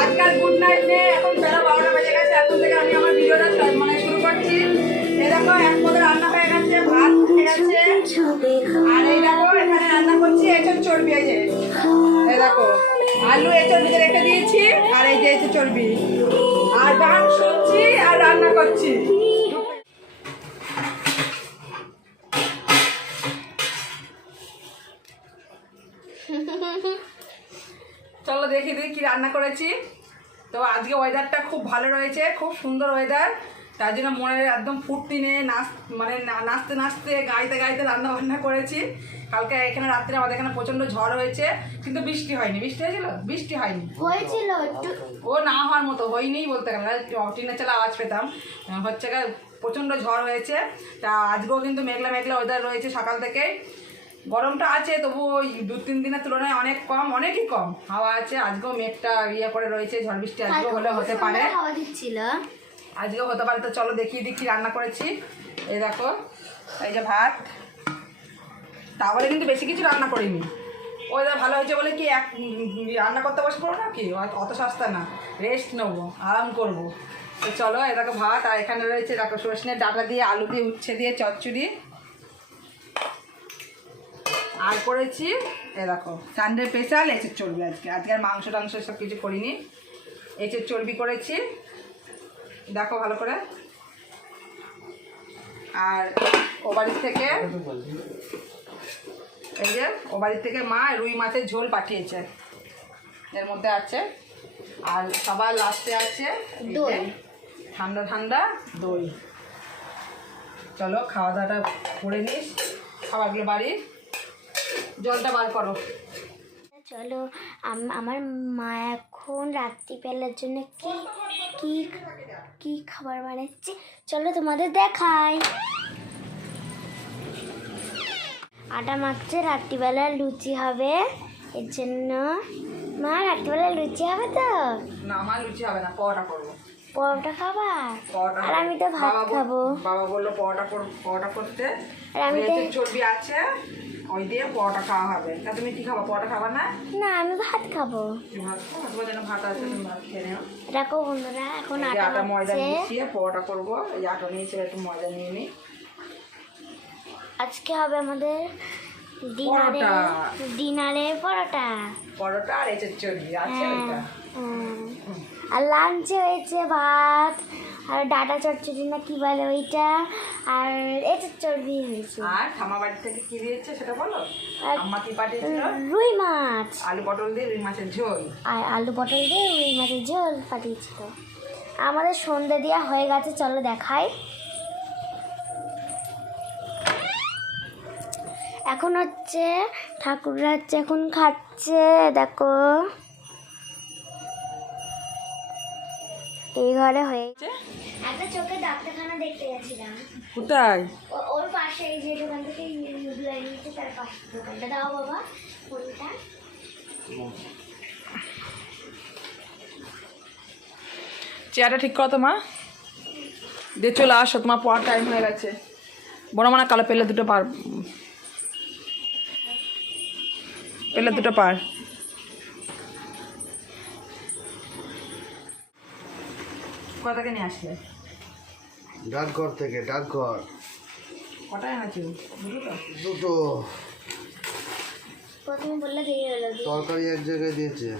আজকাল good night নে, এখন বেলা 12টা বেজে গেছে। এখন থেকে আমি আমার ভিডিওটা শুরু করছি। এই দেখো এক পদে রান্না হয়ে গেছে, ভাত হয়ে গেছে, আর এই দেখো এখানে রান্না করছি এঁচড় চর্বি। এই দেখো আলু এঁচড় ভেজে রেখে দিয়েছি, আর এই যে এঁচড় চর্বি, আর গান শুনছি আর রান্না করছি। চলো দেখি কি রান্না করেছি। তো আজকে ওয়েদারটা খুব ভালো রয়েছে, খুব সুন্দর ওয়েদার, তার জন্য মনে একদম ফুর্তি নিয়ে নাচতে নাচতে গাইতে গাইতে রান্না বান্না করেছি। কালকে এখানে রাত্রে আমাদের এখানে প্রচণ্ড ঝড় হয়েছে, কিন্তু বৃষ্টি হয়নি। বৃষ্টি হয়েছিল? বৃষ্টি হয়নি, হয়েছিল ও না হওয়ার মতো হয়নি বলতে গেলে, টিনের চালা আওয়াজ পেতাম। হচ্ছে প্রচণ্ড ঝড় হয়েছে। তা আজকেও কিন্তু মেঘলা মেঘলা ওয়েদার রয়েছে সকাল থেকে। গরমটা আছে, তবু ওই 2-3 দিনের তুলনায় অনেক কম, অনেকই কম হাওয়া আছে। আজকেও মেঘটা করে রয়েছে, ঝড় বৃষ্টি আজকেও হলে হতে পারে, আজকেও হতে পারে। তো চলো দেখিয়ে দিই কি রান্না করেছি। এই দেখো এই যে ভাত, তাহলে কিন্তু বেশি কিছু রান্না করিনি। ওয়েদার ভালো হয়েছে বলে কি এক রান্না করতে বসে পড়ো না, কি অত সস্তা না, রেস্ট নেবো, আরাম করবো। তো চলো এই দেখো ভাত, আর এখানে রয়েছে দেখো সজনের ডাঁটা দিয়ে, আলু দিয়ে, উচ্ছে দিয়ে চচ্চড়ি, আর করেছি এ দেখো সানডে স্পেশাল এঁচড় চর্বি। আজকে আর মাংস টাংস সব কিছু করিনি, এঁচড় চর্বি করেছি, দেখো ভালো করে। আর ও বাড়ির থেকে এই যে ও বাড়ির থেকে মা রুই মাছের ঝোল পাঠিয়েছে, এর মধ্যে আছে। আর সবার লাস্টে আছে দই, ঠান্ডা ঠান্ডা দই। চলো খাওয়া দাওয়াটা করে নিস, খাবারগুলো বাড়ি, জলটা বার করো। চলো আমার মা এখন রাত্রিবেলার জন্য কি কি কি খাবার বানাচ্ছে চলো তোমাদের দেখাই। আটা মাখছে, রাত্রিবেলা লুচি হবে, এর জন্য। মা রাত্রিবেলা লুচি হবে তো? না আমার লুচি হবে না, পরোটা করবো। পরোটা খাবা? আর আমি তো ভাত খাবো। বাবা বললো পরোটা করতে, আর আমি তো চর্বি আছে ওই দিয়ে পরোটা খাওয়া হবে। তা তুমি কি খাবা? পরোটা খাবা না? না আমি ভাত খাবো। ভাত খাবো, তোমার জন্য ভাত আছে, তুমি ভাত খেয়ে নিও। দেখো বন্ধুরা এখন আটা ময়দা মিশিয়ে পরোটা করবো। এই আটা নিয়েছি, একটু ময়দা নিয়ে নিই। আজকে হবে আমাদের ডিনারে পরোটা আর এঁচড় চর্বি আছে ওইটা। আর লাঞ্চে হয়েছে ভাত আর ডাটা চচ্চড়ি না কি বলে ওইটা, আর এঁচড় চর্বি হয়েছে। আর ঠাম্মা বাড়ি থেকে কি দিয়েছে সেটা বলো। আম্মা কি পাঠিয়েছিল? রুই মাছ, আলু পটল দিয়ে রুই মাছের ঝোল। আর আলু পটল দিয়ে রুই মাছের ঝোল পাঠিয়েছিল। আমাদের সন্ধ্যে দেওয়া হয়ে গেছে, চলো দেখাই। এখন হচ্ছে ঠাকুররা হচ্ছে এখন খাচ্ছে, দেখো এই ঘরে হয়েছে। একটা চোখে ডাক্তারখানা দেখতে গেছিলাম। কোথায়? ওর পাশে, এই যে দোকান থেকে মুগলাই নিয়েছে তার পাশে দোকানটা। দাও বাবা ফোনটা। চেয়ারটা ঠিক করো তো মা, দিয়ে চলে আসো, তোমার পড়ার টাইম হয়ে গেছে। বড় মানে কালো পেলে দুটো পার, পেলে দুটো পার। কোথা থেকে নিয়ে আসলে? ডাকঘর থেকে। ডাকঘর। কটায় এনেছি? দুটো। প্রথমে বললে দিয়ে গেল, তরকারি এক জায়গায় দিয়েছে।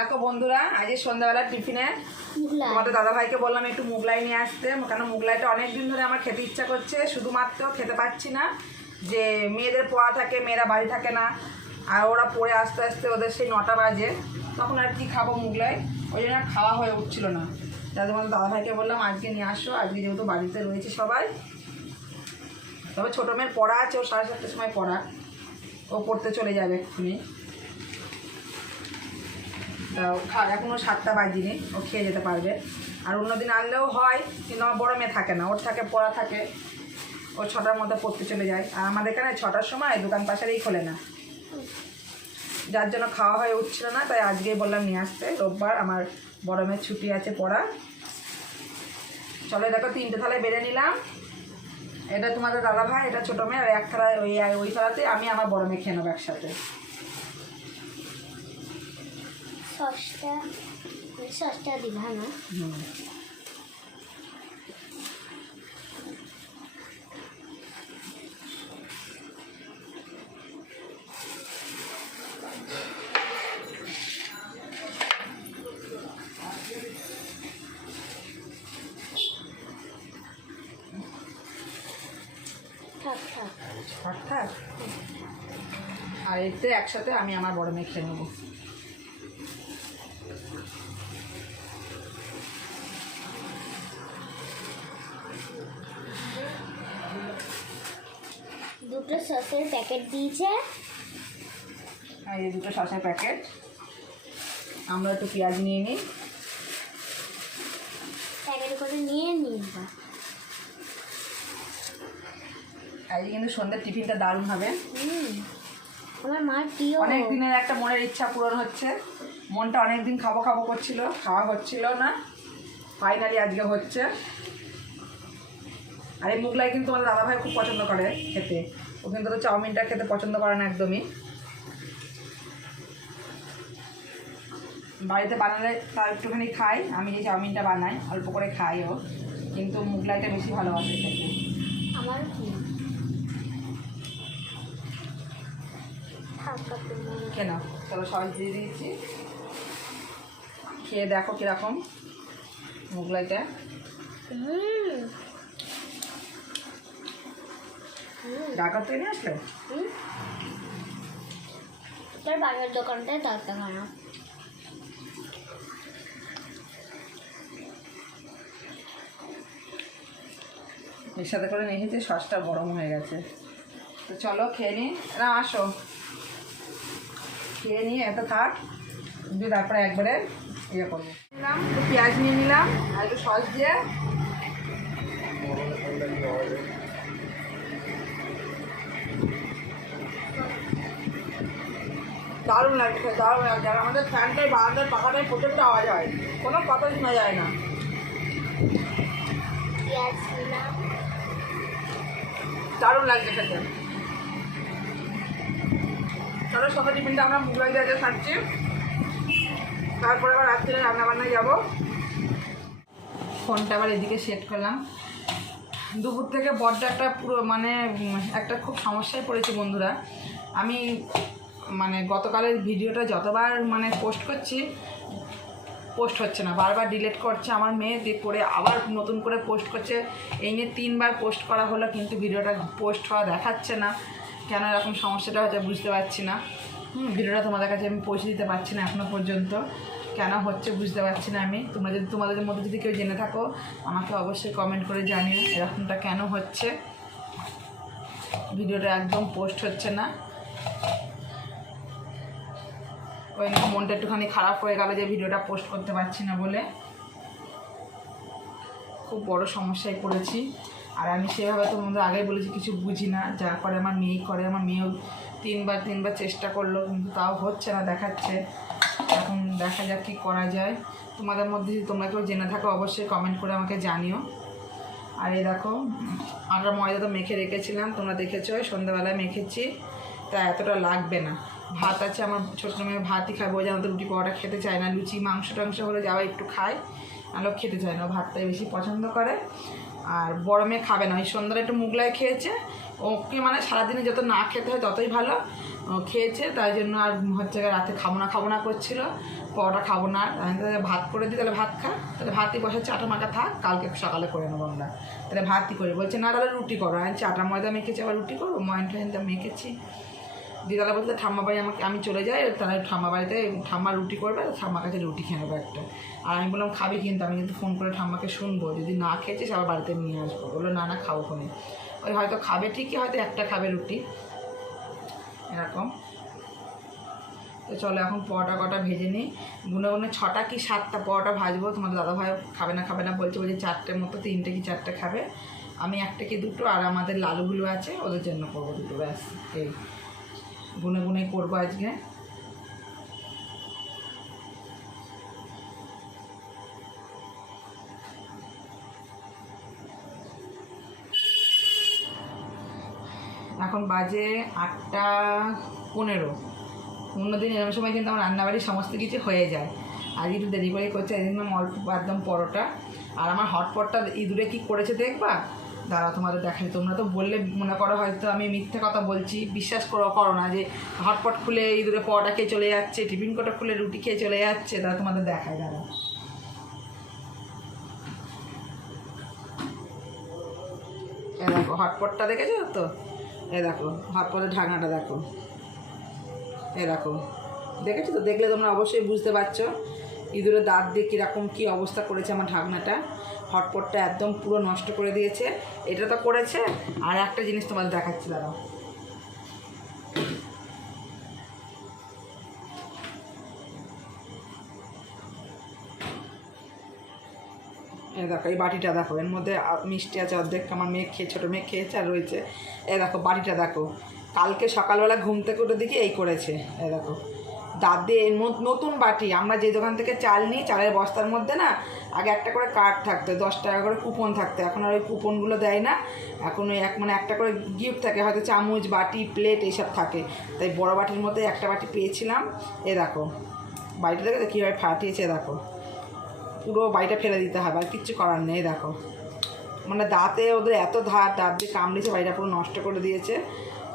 দেখো বন্ধুরা, আজ সন্ধ্যাবেলার টিফিনে তোমাদের দাদাভাইকে বললাম একটু মুগলাই নিয়ে আসতে, কেন মুগলাইটা অনেক দিন ধরে আমার খেতে ইচ্ছা করছে, শুধুমাত্র খেতে পাচ্ছি না। যে মেয়েদের পড়া থাকে, মেয়েরা বাড়ি থাকে না, আর ওরা পড়ে আস্তে আস্তে ওদের সেই 9টা বাজে, তখন আর কি খাবো মুগলাই, ওই জন্য খাওয়া হয়ে উঠছিল না। যাদের মধ্যে দাদাভাইকে বললাম আজকে নিয়ে আসো, আজকে যেহেতু বাড়িতে রয়েছে সবাই। তবে ছোটো মেয়ের পড়া আছে, ও 7:30টার সময় পড়া, ও পড়তে চলে যাবে এক্ষুনি। এখনও 7টা বাজিনি, ও খেয়ে যেতে পারবে। আর অন্যদিন আনলেও হয়, কিন্তু আমার বড় মেয়ে থাকে না, ওর থাকে পড়া থাকে, ও 6টার মধ্যে পড়তে চলে যায়। আর আমাদের এখানে 6টার সময় দোকান পাশারেই খোলে না, যার জন্য খাওয়া হয়ে উঠছিল না। তাই আজকেই বললাম নিয়ে আসতে, রোববার আমার বড় মেয়ের ছুটি আছে পড়া। চলো দেখো 3টে থালায় বেড়ে নিলাম, এটা তোমাদের দাদা ভাই, এটা ছোটো মেয়ে, আর এক থালা ওই থালাতে আমি আমার বড় মেয়ে খেয়ে নেবো একসাথে। সসটা দিবা না? থাক। আর এতে একসাথে আমি আমার বড় মেয়ে খেয়ে নেবো। দুটো সসের প্যাকেট দিয়েছে। আর এই দুটো সসের প্যাকেট। আমরা একটু পেঁয়াজ নিয়ে নিই, প্যাকেট করে নিয়ে নিবা। আজকে কিন্তু সন্ধ্যের টিফিনটা দারুণ হবে। আমার মার প্রিয়। অনেক দিনের একটা মনের ইচ্ছা পূরণ হচ্ছে। মনটা অনেক দিন খাবো করছিল, খাওয়া হচ্ছিল না, ফাইনালি আজকে হচ্ছে। আর এই মুগলাই কিন্তু আমাদের দাদাভাই খুব পছন্দ করে খেতে। ও কিন্তু তো চাউমিনটা খেতে পছন্দ করে না একদমই। বাড়িতে বানালে তার একটুখানি খাই, আমি যে চাউমিনটা বানাই অল্প করে খাই ও, কিন্তু মুগলাইটা বেশি ভালোবাসে খেতে। আমার কি কেন চলো সস দিয়ে দিয়েছি, খেয়ে দেখো কীরকম মুগলাইটা। ঢাকার থেকে নিয়ে আসলে তোর বাজার দোকানটায় দরকার না। এর সাথে করে নিয়ে এসেছি, সসটা গরম হয়ে গেছে। তো চলো খেয়ে নিই, না আসো খেয়ে নিয়ে এত থাক, দিয়ে তারপরে একবারে ইয়ে করবো। নিলাম একটু পেঁয়াজ নিয়ে নিলাম আর একটু সস দিয়ে দারুণ লাগছে, দারুণ লাগছে। আর আমাদের ফ্যানটাই বারান্দার পাখাটাই প্রচণ্ড আওয়াজ হয়, কোনো কথা শোনা যায় না। দারুণ লাগছে খেতে। চলো সকাল টিফিনটা আমরা মুগলাই দিয়ে খাচ্ছি, তারপরে আবার রাত্রে রান্নাবান্নায় যাবো। ফোনটা আবার এদিকে সেট করলাম। দুপুর থেকে বড্ড একটা পুরো মানে একটা খুব সমস্যায় পড়েছি বন্ধুরা। আমি মানে গতকালের ভিডিওটা যতবার মানে পোস্ট করছি, পোস্ট হচ্ছে না, বারবার ডিলিট করছে আমার মেয়ে, দিয়ে করে আবার নতুন করে পোস্ট করছে। এই নিয়ে 3বার পোস্ট করা হলো, কিন্তু ভিডিওটা পোস্ট হওয়া দেখাচ্ছে না। কেন এরকম সমস্যাটা হচ্ছে বুঝতে পারছি না। ভিডিওটা তোমাদের কাছে আমি পৌঁছে দিতে পারছি না এখনও পর্যন্ত, কেন হচ্ছে বুঝতে পারছি না আমি। তোমরা যদি তোমাদের মধ্যে যদি কেউ জেনে থাকো আমাকে অবশ্যই কমেন্ট করে জানিও এরকমটা কেন হচ্ছে। ভিডিওটা একদম পোস্ট হচ্ছে না, ওই নিয়ে মনটা একটুখানি খারাপ হয়ে গেল যে ভিডিওটা পোস্ট করতে পারছি না বলে। খুব বড় সমস্যায় পড়েছি। আর আমি সেভাবে তোমাদের আগেই বলেছি কিছু বুঝি না, যা করে আমার মেয়েই করে। আমার মেয়েও তিনবার চেষ্টা করলো, কিন্তু তাও হচ্ছে না, দেখাচ্ছে। এখন দেখা যাক কী করা যায়। তোমাদের মধ্যে যদি তোমরা কেউ জেনে থাকো অবশ্যই কমেন্ট করে আমাকে জানিও। আর এই দেখো আটা ময়দা তো মেখে রেখেছিলাম, তোমরা দেখেছো সন্ধ্যাবেলায় মেখেছি, তা এতটা লাগবে না। ভাত আছে, আমার ছোটো মেয়ে ভাতই খাবে, ওই জানো তো রুটি পাওয়াটা খেতে চায় না। লুচি মাংস টাংস হলে যাওয়া একটু খায়, আলো খেতে চায় না, ভাতটাই বেশি পছন্দ করে। আর বড় মেয়ে খাবে না, ওই সন্ধ্যায় একটু মুগলাই খেয়েছে। ওকে মানে সারাদিনে যত না খেতে হয় ততই ভালো, খেয়েছে। তাই জন্য আর হচ্ছে রাতে খাবো না করছিল, পরোটা খাবো না। আমি তাহলে ভাত করে দিই, তাহলে ভাত খা, তাহলে ভাতই বসাচ্ছি, আটা মাখা থাক, কালকে সকালে করে নেবো আমরা, তাহলে ভাতই করি। বলছে না তাহলে রুটি করো। আমি আটা ময়দা মেখেছি, আবার রুটি করবো, ময়দা মেখেছি। দিদালা বলতে ঠাম্মা বাড়ি আমি চলে যাই, তাহলে ঠাম্মা বাড়িতে ঠাম্মা রুটি করবে, ঠাম্মার কাছে রুটি খেয়ে নেবো একটা। আর আমি বললাম খাবি, কিন্তু আমি কিন্তু ফোন করে ঠাম্মাকে শুনবো, যদি না খেয়েছিস আবার বাড়িতে নিয়ে আসবো। বললো না খাবো ফোনে। ওই হয়তো খাবে ঠিকই, হয়তো একটা খাবে রুটি এরকম। তো চলো এখন পরোটা কটা ভেজে নিই। গুনে 6টা কি 7টা পরোটা ভাজবো। তোমাদের দাদাভাই খাবে না বলছে, 4টের মতো, 3টে কি 4টে খাবে। আমি 1টে কি 2টো, আর আমাদের লালুগুলো আছে ওদের জন্য করবো 2টো, ব্যাস। এই গুনে করবো আজকে। এখন বাজে 8:15। অন্যদিন এরকম সময় কিন্তু আমার রান্নাবাড়ি সমস্ত কিছু হয়ে যায়, আজ একটু দেরি করে করছে। এদিন অল্প একদম পরোটা। আর আমার হটপটটা ইঁদুরে কী করেছে দেখবা, দাঁড়া তোমাদের দেখাই। তোমরা তো বললে মনে করো হয়তো আমি মিথ্যে কথা বলছি, বিশ্বাস করো না যে হটপট খুলে ইঁদুরে পরোটা খেয়ে চলে যাচ্ছে, টিফিন কোটা খুলে রুটি খেয়ে চলে যাচ্ছে। দাঁড়া তোমাদের দেখাই, দাঁড়া। এ দেখো হটপটটা দেখেছো তো, এ দেখো হটপটের ঢাকনাটা দেখো, এ দেখো দেখেছো তো। দেখলে তোমরা অবশ্যই বুঝতে পারছো ইঁদুরের দাঁত দিয়ে কীরকম কী অবস্থা করেছে আমার ঢাকনাটা। হটপটটা একদম পুরো নষ্ট করে দিয়েছে। এটা তো করেছে, আর একটা জিনিস তোমাদের দেখাচ্ছি, দাঁড়াও। এই দেখো এই বাটিটা দেখো, এর মধ্যে মিষ্টি আছে অর্ধেক, আমার মেয়ে খেয়ে, ছোটো মেয়ে খেয়েছে আর রয়েছে। এই দেখো বাটিটা দেখো, কালকে সকালবেলা ঘুম থেকে উঠে দেখি এই করেছে। এই দেখো দাঁত দিয়ে, নতুন বাটি। আমরা যে দোকান থেকে চাল নিই, চালের বস্তার মধ্যে না আগে একটা করে কার্ড থাকতো, 10 টাকা করে কুপন থাকতো। এখন আর ওই কুপনগুলো দেয় না, এখন ওই একটা করে গিফট থাকে, হয়তো চামচ, বাটি, প্লেট এইসব থাকে। তাই বড় বাটির মধ্যে একটা বাটি পেয়েছিলাম। এ দেখো বাড়িটা দেখো কীভাবে ফাটিয়েছে, দেখো পুরো বাড়িটা ফেলে দিতে হবে, আর কিচ্ছু করার নেই। দেখো মানে দাঁতে ওদের এত ধার, দাঁত দিয়ে কামড়েছে, বাড়িটা পুরো নষ্ট করে দিয়েছে।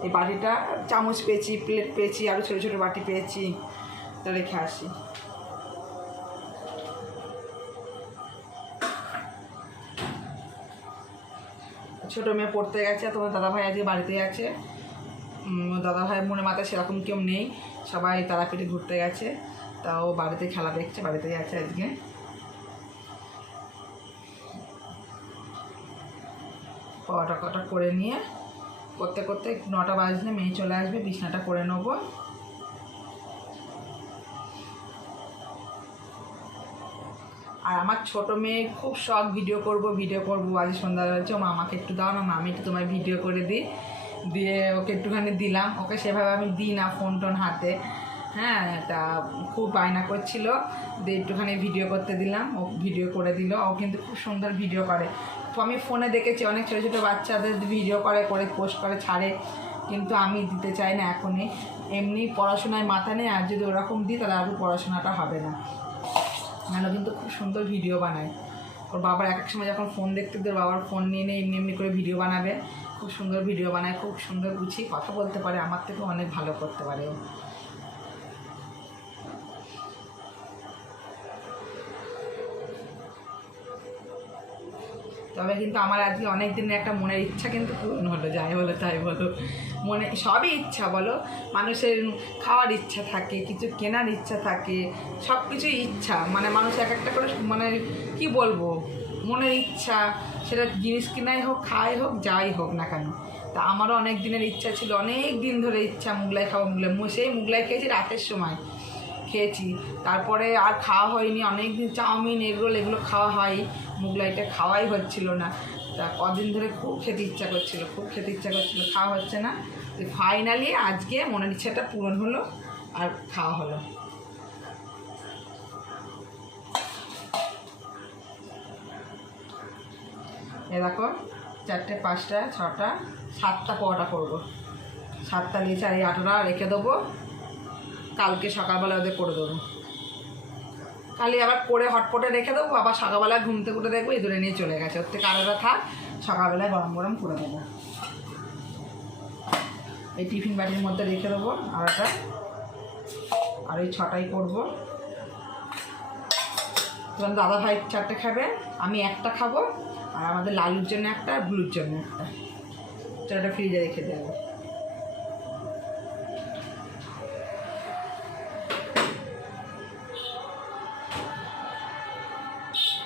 এই বাটিটা, চামচ পেয়েছি, প্লেট পেয়েছি, আরও ছোটো ছোটো বাটি পেয়েছি। তা রেখে আসি। ছোটো মেয়ে পড়তে গেছে, তোমার দাদাভাই আজকে বাড়িতে আছে। দাদাভাই মনে মাথায় সেরকম কেউ নেই, সবাই তারাপীঠে ঘুরতে গেছে। তাও বাড়িতে খেলা দেখছে, বাড়িতেই আছে আজকে। পরোটা কটা করে নিয়ে করতে করতে 9টা বাজলে মেয়ে চলে আসবে, বিছানাটা করে নেবো। আর আমার ছোটো মেয়ে খুব শখ ভিডিও করব। আজ সন্ধ্যাবেলা হচ্ছে, ও আমাকে একটু দাও না, আমি একটু তোমায় ভিডিও করে দিই। দিয়ে ওকে একটুখানি দিলাম। ওকে সেভাবে আমি দিই না ফোন টোন হাতে, হ্যাঁ। তা খুব বায়না করছিল, দিয়ে একটুখানি ভিডিও করতে দিলাম, ও ভিডিও করে দিল। ও কিন্তু খুব সুন্দর ভিডিও করে। তো আমি ফোনে দেখেছি অনেক ছোটো ছোটো বাচ্চাদের ভিডিও করে পোস্ট করে ছাড়ে, কিন্তু আমি দিতে চাই না এখনই। এমনি পড়াশোনায় মাথা নেই, আর যদি ওরকম দিই তাহলে আরও পড়াশোনাটা হবে না। নাহলে কিন্তু খুব সুন্দর ভিডিও বানায়। ওর বাবার এক সময় যখন ফোন দেখতে, ওর বাবার ফোন নিয়ে এমনি এমনি করে ভিডিও বানাবে। খুব সুন্দর ভিডিও বানায়, খুব সুন্দর গুছিয়ে কথা বলতে পারে, আমার থেকে অনেক ভালো করতে পারে ও। তবে কিন্তু আমার আজকে অনেক দিনের একটা মনের ইচ্ছা কিন্তু পূরণ হলো, যাই বলো তাই বলো। মনে সবই ইচ্ছা বলো, মানুষের খাওয়ার ইচ্ছা থাকে, কিছু কেনার ইচ্ছা থাকে, সব কিছুই ইচ্ছা। মানে মানুষ এক একটা করে, মানে কি বলবো, মনের ইচ্ছা, সেটা জিনিস কিনাই হোক, খাওয়াই হোক, যাই হোক না কেন। তা আমারও অনেক দিনের ইচ্ছা ছিল, অনেক দিন ধরে ইচ্ছা মোগলাই খাবো। সেই মোগলাই খেয়েছি রাতের সময় খেয়েছি, তারপরে আর খাওয়া হয়নি অনেক দিন। চাউমিন, এগরোল এগুলো খাওয়া হয়, মোগলাইটা খাওয়াই হচ্ছিল না। তা কদিন ধরে খুব খেতে ইচ্ছা করছিল, খাওয়া হচ্ছে না। তো ফাইনালি আজকে মনের ইচ্ছাটা পূরণ হলো, আর খাওয়া হলো। এ দেখো 4টে, 5টা, 6টা, 7টা পরোটা করবো। 7টা নিয়েছে, আর এই 8টা রেখে দেবো, কালকে সকালবেলা ওদের করে দেবো। কালি আবার করে হটপটে রেখে দেবো, আবার সকালবেলা ঘুম থেকে উঠে দেখবো ইঁদুরে নিয়ে চলে গেছে। ওর থেকে আলাদা থাক, সকালবেলায় গরম গরম করে দেবো। এই টিফিন বাটির মধ্যে রেখে দেবো আলাদা, আর এই 6টাই করবো। তখন দাদা ভাই 4টে খাবে, আমি একটা খাবো, আর আমাদের লালুর জন্য একটা, আর ব্লুর জন্য একটা। সেটা ফ্রিজে রেখে দেবো।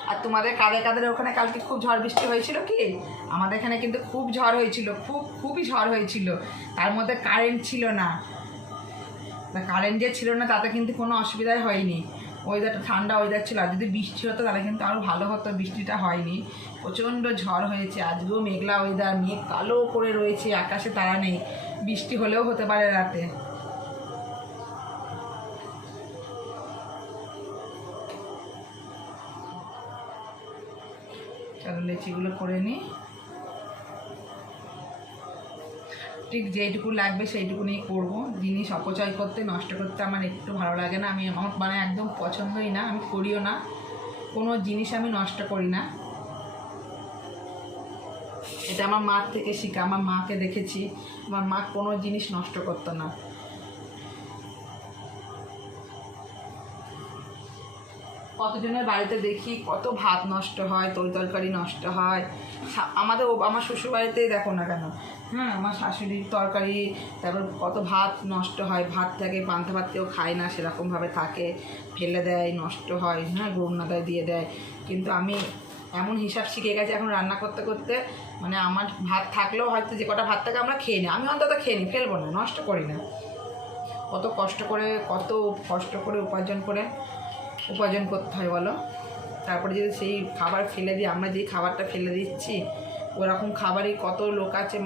আর তোমাদের কাদের ওখানে কালকে খুব ঝড় বৃষ্টি হয়েছিল কি? আমাদের এখানে কিন্তু খুব ঝড় হয়েছিল, খুবই ঝড় হয়েছিল। তার মধ্যে কারেন্ট ছিল না। কারেন্ট যে ছিল না তাতে কিন্তু কোনো অসুবিধাই হয়নি। ওয়েদারটা ঠান্ডা ওয়েদার ছিল। আর যদি বৃষ্টি হতো তাহলে কিন্তু আরও ভালো হতো। বৃষ্টিটা হয়নি, প্রচণ্ড ঝড় হয়েছে। আজকেও মেঘলা ওয়েদার, মেঘ কালো করে রয়েছে, আকাশে তারা নেই। বৃষ্টি হলেও হতে পারে রাতে। চলো লেচিগুলো করে নিই। ঠিক যেইটুকু লাগবে সেইটুকুনি করব। জিনিস অপচয় করতে, নষ্ট করতে আমার একটু ভালো লাগে না। আমার মানে একদম পছন্দই না, আমি করিও না, কোনো জিনিস আমি নষ্ট করি না। এটা আমার মার থেকে শিখা, আমার মাকে দেখেছি, আমার মা কোনো জিনিস নষ্ট করতো না। কতজনের বাড়িতে দেখি কত ভাত নষ্ট হয়, তরকারি নষ্ট হয়। আমার শ্বশুর বাড়িতেই দেখো না কেন, হ্যাঁ, আমার শাশুড়ির তরকারি, তারপর কত ভাত নষ্ট হয়, ভাত থাকে, পান্তা ভাত কেউ খায় না, সেরকমভাবে থাকে, ফেলে দেয়, নষ্ট হয়, হ্যাঁ, গরুনা দেয়, দিয়ে দেয়। কিন্তু আমি এমন হিসাব শিখে গেছি এখন রান্না করতে করতে, মানে আমার ভাত থাকলেও হয়তো যে কটা ভাত থাকে আমরা খেয়ে নিই, আমি অন্তত খেয়ে নিই, ফেলবো না, নষ্ট করি না। কত কষ্ট করে উপার্জন করতে হয় বলো। তারপরে যদি সেই খাবার ফেলে দিই, আমরা যেই খাবারটা ফেলে দিচ্ছি, ওরকম খাবারই কত লোক আছে,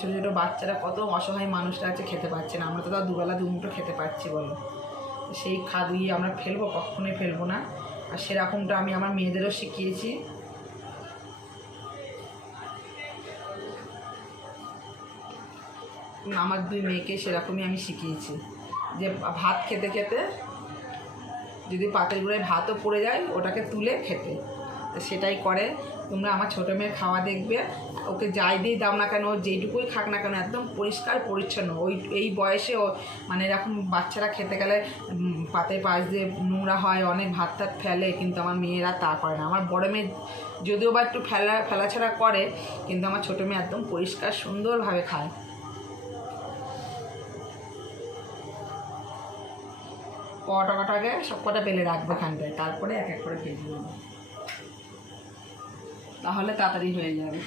ছোটো ছোটো বাচ্চারা, কত অসহায় মানুষরা আছে, খেতে পাচ্ছে না। আমরা তো তাও দুবেলা দুমুঠো খেতে পাচ্ছি বলো। সেই খাদ্যই আমরা ফেলবো, কখনোই ফেলবো না। আর সেরকমটা আমি আমার মেয়েদেরও শিখিয়েছি। আমার 2 মেয়েকে সেরকমই আমি শিখিয়েছি যে ভাত খেতে খেতে যদি পাতের গুঁড়োয় ভাতও পড়ে যায়, ওটাকে তুলে খেতে। তো সেটাই করে। তোমরা আমার ছোটো মেয়ের খাওয়া দেখবে, ওকে যাই দিয়ে দাও না কেন, ও যেইটুকুই খাক না কেন, একদম পরিষ্কার পরিচ্ছন্ন। এই বয়সে ও মানে এরকম বাচ্চারা খেতে গেলে পাতের পাশ দিয়ে নোংরা হয়, অনেক ভাত টাত ফেলে, কিন্তু আমার মেয়েরা তা করে না। আমার বড় মেয়ে যদিও বা একটু ফেলাছাড়া করে, কিন্তু আমার ছোটো মেয়ে একদম পরিষ্কার সুন্দরভাবে খায়। কটাকে সব কটা বেলে রাখবো এখানটায়, তারপরে এক এক করে ভেজে নেব, তাহলে তাড়াতাড়ি হয়ে যাবে।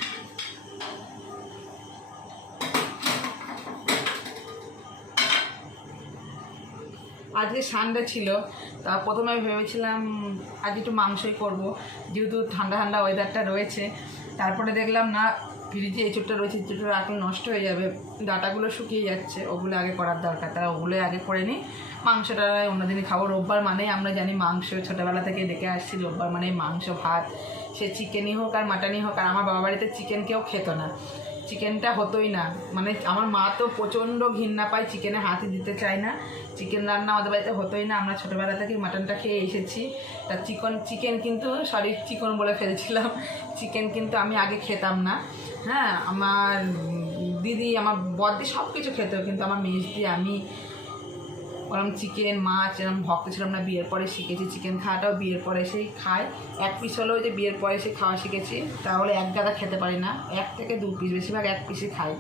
আজকে সানডে ছিল, তা প্রথমে আমি ভেবেছিলাম আজ একটু মাংসই করব, যেহেতু ঠান্ডা ঠান্ডা ওয়েদারটা রয়েছে। তারপরে দেখলাম না, ফ্রিজে এঁচোড়টা রয়েছে, এঁচোড়টা রাখলে নষ্ট হয়ে যাবে, ডাটাগুলো শুকিয়ে যাচ্ছে, ওগুলো আগে করার দরকার। তারা ওগুলোই আগে করে নিই, মাংসটা অন্যদিনই খাবো। রোববার মানেই আমরা জানি মাংস, ছোটোবেলা থেকে দেখে আসছি রোববার মানেই মাংস ভাত, সে চিকেনই হোক আর মাটনই হোক। আর আমার বাবা বাড়িতে চিকেন কেউ খেত না, চিকেনটা হতোই না, মানে আমার মা তো প্রচণ্ড ঘৃণা পায়, চিকেনে হাতই দিতে চায় না, চিকেন রান্না আমাদের বাড়িতে হতোই না। আমরা ছোটোবেলা থেকেই মাটনটা খেয়ে এসেছি। তা চিকেন কিন্তু চিকন বলে ফেলছিলাম, চিকেন কিন্তু আমি আগে খেতাম না, হ্যাঁ। আমার দিদি, আমার বড়দি সব কিছু খেত, কিন্তু আমার মেজদি, আমি ওরকম চিকেন মাছ এরকম ভক্ত ছিলাম না। বিয়ের পরে শিখেছি চিকেন খাওয়াটাও, বিয়ের পরে সেই খাই। 1 পিস হলেও যে বিয়ের পরে সে খাওয়া শিখেছি, তাহলে 1 গাদা খেতে পারি না, 1 থেকে 2 পিস, বেশিরভাগ 1 পিসই খাই।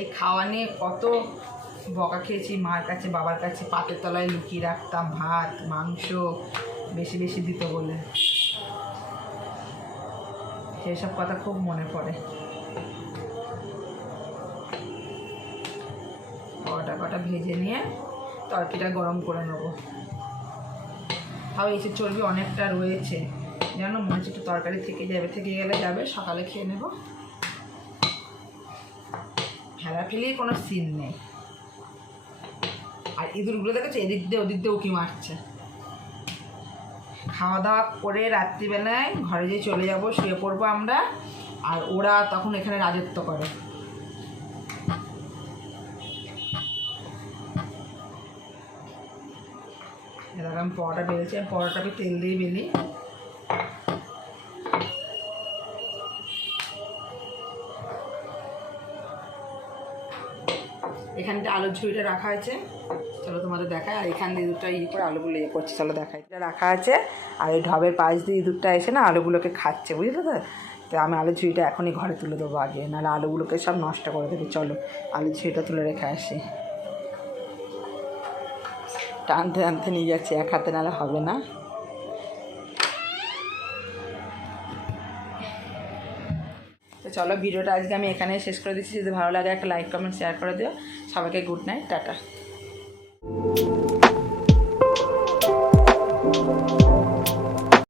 এই খাওয়া নিয়ে কত বকা খেয়েছি মার কাছে, বাবার কাছে, পাতের তলায় লুকিয়ে রাখতাম ভাত মাংস, বেশি বেশি দিত বলে। সেসব কথা খুব মনে পড়ে। কটা ভেজে নিয়ে তরকারিটা গরম করে নেবো। তাও এসে চর্বি অনেকটা রয়েছে, যেন মনে হচ্ছে একটু তরকারি থেকে গেলে যাবে, সকালে খেয়ে নেব। ফেলাফেলির কোনো সিন নেই। আর ইঁদুরগুলো দেখেছে এদিক দিয়ে ওদিক দিয়ে উঁকি মারছে। খাওয়া দাওয়া করে রাত্রিবেলায় ঘরে যেয়ে চলে যাব, শুয়ে পড়বো আমরা, আর ওরা তখন এখানে রাজত্ব করে। এরকম পরোটা বেলছে, পরোটাকে তেল দিয়ে বেলি। এখানটা আলুর ঝুড়িটা রাখা আছে, চলো তোমাদের দেখায়। আর এখান দিয়ে ইঁদুরটা করে আলুগুলো করছে, চলো দেখাই। এটা রাখা আছে, আর এই ঢবের পাশ দিয়ে ইঁদুরটা এসে না আলুগুলোকে খাচ্ছে, বুঝলে তো। তো আমি আলুর ঝুড়িটা এখনই ঘরে তুলে দেবো আগে, নাহলে আলুগুলোকে সব নষ্ট করে দেবে। চলো আলুর ঝুড়িটা তুলে রেখে আসি। টানতে টানতে নিয়ে যাচ্ছি, এক হাতে নাহলে হবে না। তো চলো ভিডিওটা আজকে আমি এখানেই শেষ করে দিচ্ছি। যদি ভালো লাগে একটা লাইক কমেন্ট শেয়ার করে দিও। সবাইকে গুড নাইট, টাটা।